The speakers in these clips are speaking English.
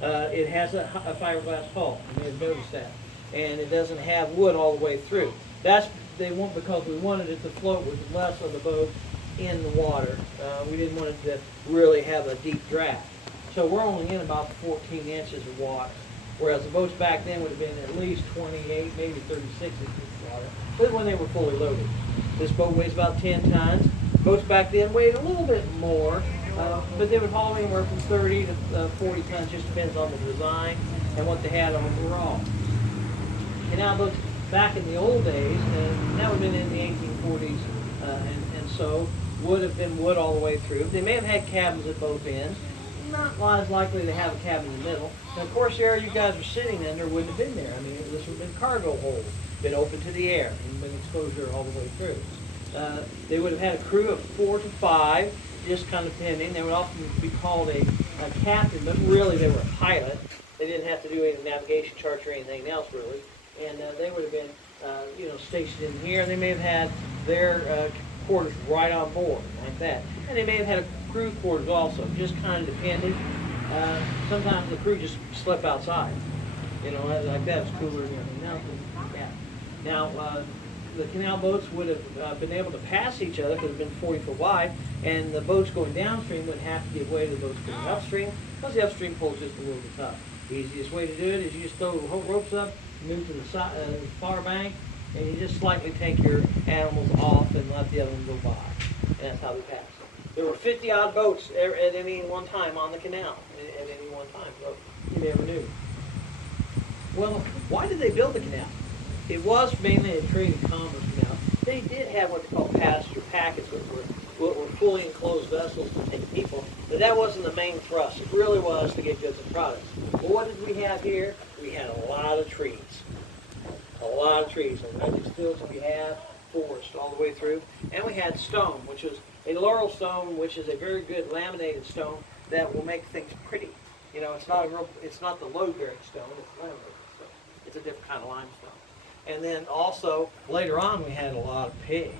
It has a fiberglass hull. You may have noticed that, and it doesn't have wood all the way through. That's they want because we wanted it to float with less of the boat in the water. We didn't want it to really have a deep draft. So we're only in about 14 inches of water, whereas the boats back then would have been at least 28, maybe 36 inches of water, but when they were fully loaded. This boat weighs about 10 tons. Boats back then weighed a little bit more, but they would haul anywhere from 30 to 40 tons, just depends on the design and what they had on overall. Canal boats back in the old days, and that would have been in the 1840s, and so would have been wood all the way through. They may have had cabins at both ends. Not as likely to have a cabin in the middle. And of course, the area you guys are sitting in, there wouldn't have been there. I mean, this would have been cargo hold, been open to the air, and been exposure all the way through. They would have had a crew of 4 to 5, just kind of depending. They would often be called a captain, but really they were a pilot. They didn't have to do any navigation charts or anything else really. And they would have been, stationed in here, and they may have had their quarters right on board, like that. And they may have had a crew quarters also, just kind of depended. Sometimes the crew just slept outside, like that. It's cooler than everything else. Yeah. Now, the canal boats would have been able to pass each other because it's been 40 foot wide, and the boats going downstream would have to give way to the boats going upstream, because the upstream pole's just a little bit tough. The easiest way to do it is you just throw the ropes up, move to the side, far bank, and you just slightly take your animals off and let the other one go by. And that's how we pass. There were 50 odd boats at any one time on the canal, at any one time, so you never knew. Well, why did they build the canal? It was mainly a trade and commerce canal. They did have what they call passenger packets, which were fully enclosed vessels to take people, but that wasn't the main thrust. It really was to get goods and products. Well, what did we have here? We had a lot of trees. A lot of trees. And these fields we have forest all the way through. And we had stone, which is a laurel stone, which is a very good laminated stone that will make things pretty. It's not the load-bearing stone, it's laminated stone. It's a different kind of limestone. And then also, later on, we had a lot of pigs.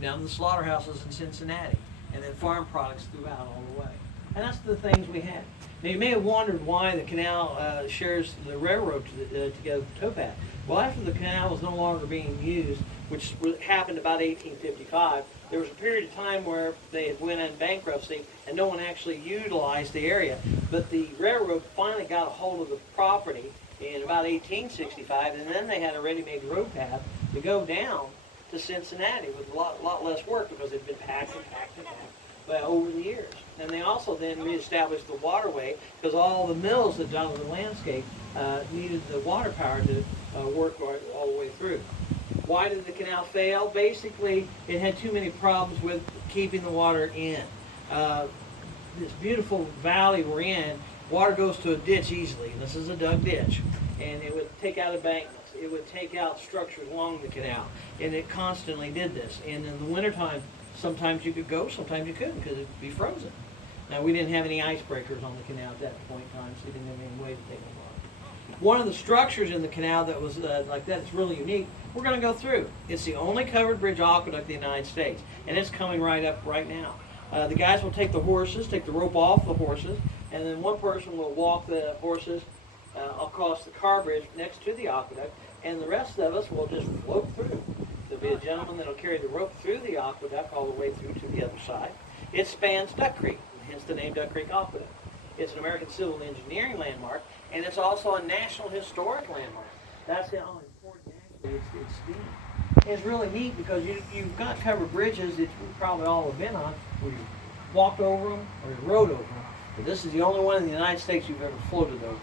Down to the slaughterhouses in Cincinnati, and then farm products throughout all the way. And that's the things we had. Now, you may have wondered why the canal shares the railroad together with the towpath. Well, after the canal was no longer being used, which happened about 1855, there was a period of time where they had went in bankruptcy and no one actually utilized the area. But the railroad finally got a hold of the property in about 1865, and then they had a ready-made road path to go down to Cincinnati with a lot less work because it had been packed over the years. And they also then reestablished the waterway because all the mills that dotted the landscape needed the water power to work all the way through. Why did the canal fail? Basically, it had too many problems with keeping the water in. This beautiful valley we're in, water goes to a ditch easily. This is a dug ditch. And it would take out embankments. It would take out structures along the canal. And it constantly did this. And in the wintertime, sometimes you could go, sometimes you couldn't because it would be frozen. Now, we didn't have any icebreakers on the canal at that point in time, so you didn't have any way to take them off. One of the structures in the canal that was like that, it's really unique, we're going to go through. It's the only covered bridge aqueduct in the United States, and it's coming right up right now. The guys will take the rope off the horses, and then one person will walk the horses across the car bridge next to the aqueduct, and the rest of us will just float through. There'll be a gentleman that will carry the rope through the aqueduct all the way through to the other side. It spans Duck Creek, hence the name Duck Creek Aqueduct. It's an American Civil Engineering landmark, and it's also a National Historic landmark. That's how important actually it's deemed. And it's really neat because you've got covered bridges that we probably all have been on where you walked over them or you rode over them. But this is the only one in the United States you've ever floated over.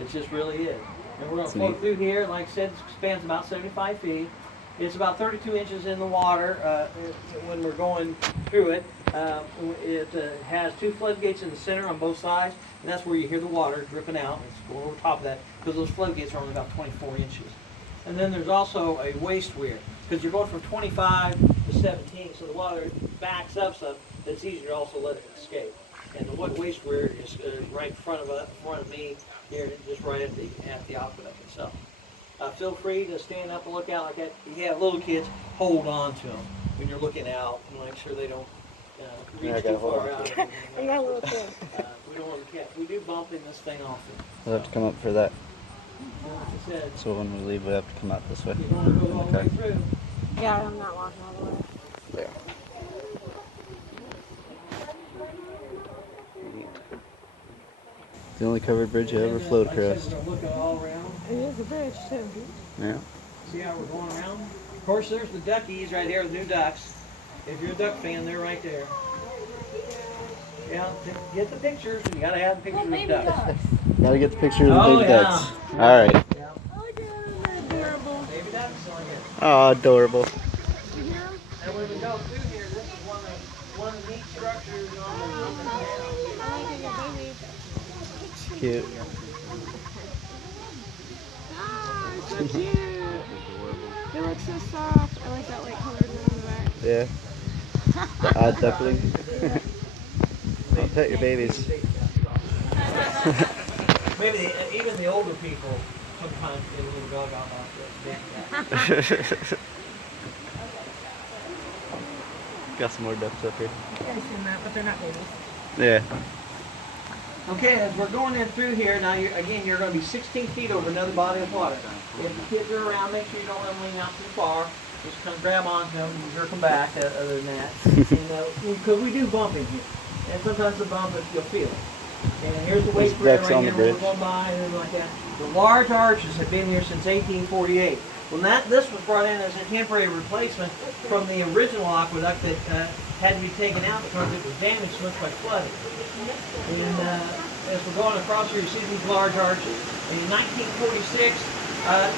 It just really is. And we're going to float through here. Like I said, it spans about 75 feet. It's about 32 inches in the water when we're going through it. It has 2 floodgates in the center on both sides, and that's where you hear the water dripping out. It's going over top of that because those floodgates are only about 24 inches. And then there's also a waste weir because you're going from 25 to 17, so the water backs up some. It's easier to also let it escape. And the waste weir is right in front of me here, just right at the aqueduct itself. Feel free to stand up and look out like that. If you have little kids, hold on to them when you're looking out and make sure they don't reach too far out. I'm not a little kid. We don't do bumping this thing often. We'll have to come up for that. Like I said, So when we leave, we have to come out this way. you don't want to go all the way through. Yeah, I'm not walking all the way. There. The only covered bridge I ever float Like I said, across. we're gonna look all around. It is a bridge too. Yeah. See how we're going around? Of course, there's the duckies right here, the new ducks. If you're a duck fan, they're right there. Yeah, get the pictures. You gotta have the pictures of ducks. Gotta get the picture of the Oh, big yeah. ducks. Alright. Yeah. Oh, look at them. They're adorable. Baby ducks on you. Oh, adorable. You hear them? And when we go through here, this is one of the neat structures on the canal. I like it, your baby. Cute. Ah, it's so cute. They look so soft. I like that light colored one on the back. Yeah. The odd duckling. I'll pet your babies. Maybe even the older people sometimes get a little dog out about this. Got some more ducks up here. I've seen that, but they're not babies. Yeah. Okay, as we're going in through here, now you're going to be 16 feet over another body of water. If the kids are around, make sure you don't let them lean out too far. Just kind of grab onto them and jerk them back, other than that. Because we do bumping here. And sometimes the bump, you'll feel it. And here's the There's wake bridge ducks right on the here, where we're bridge. going by, and everything like that. The large arches have been here since 1848. Well, this was brought in as a temporary replacement from the original aqueduct that had to be taken out because it was damaged so much by flooding. And as we're going across here, you see these large arches. And in 1946,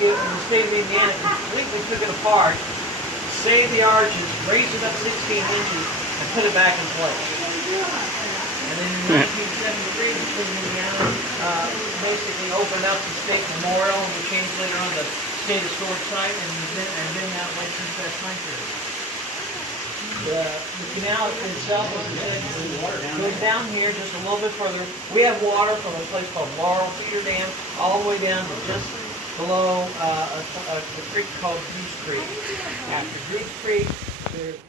the state of Indiana completely took it apart, saved the arches, raised it up 16 inches, and put it back in place. And then in 1973, the state of Indiana basically opened up the state memorial, and changed later on the state historic site, and been that way since that time period. The canal itself, goes down here just a little bit further. We have water from a place called Laurel Feeder Dam all the way down to just below a creek called Goose Creek. After Goose Creek, there's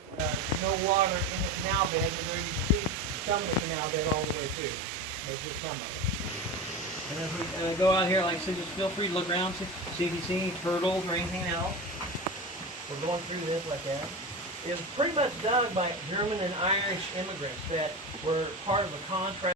no water in the canal bed, but there you see some of the canal bed all the way through. There's just some of it. And as we go out here, like I said, just feel free to look around, see if you see any turtles or anything else. We're going through this like that. It was pretty much dug by German and Irish immigrants that were part of a contract.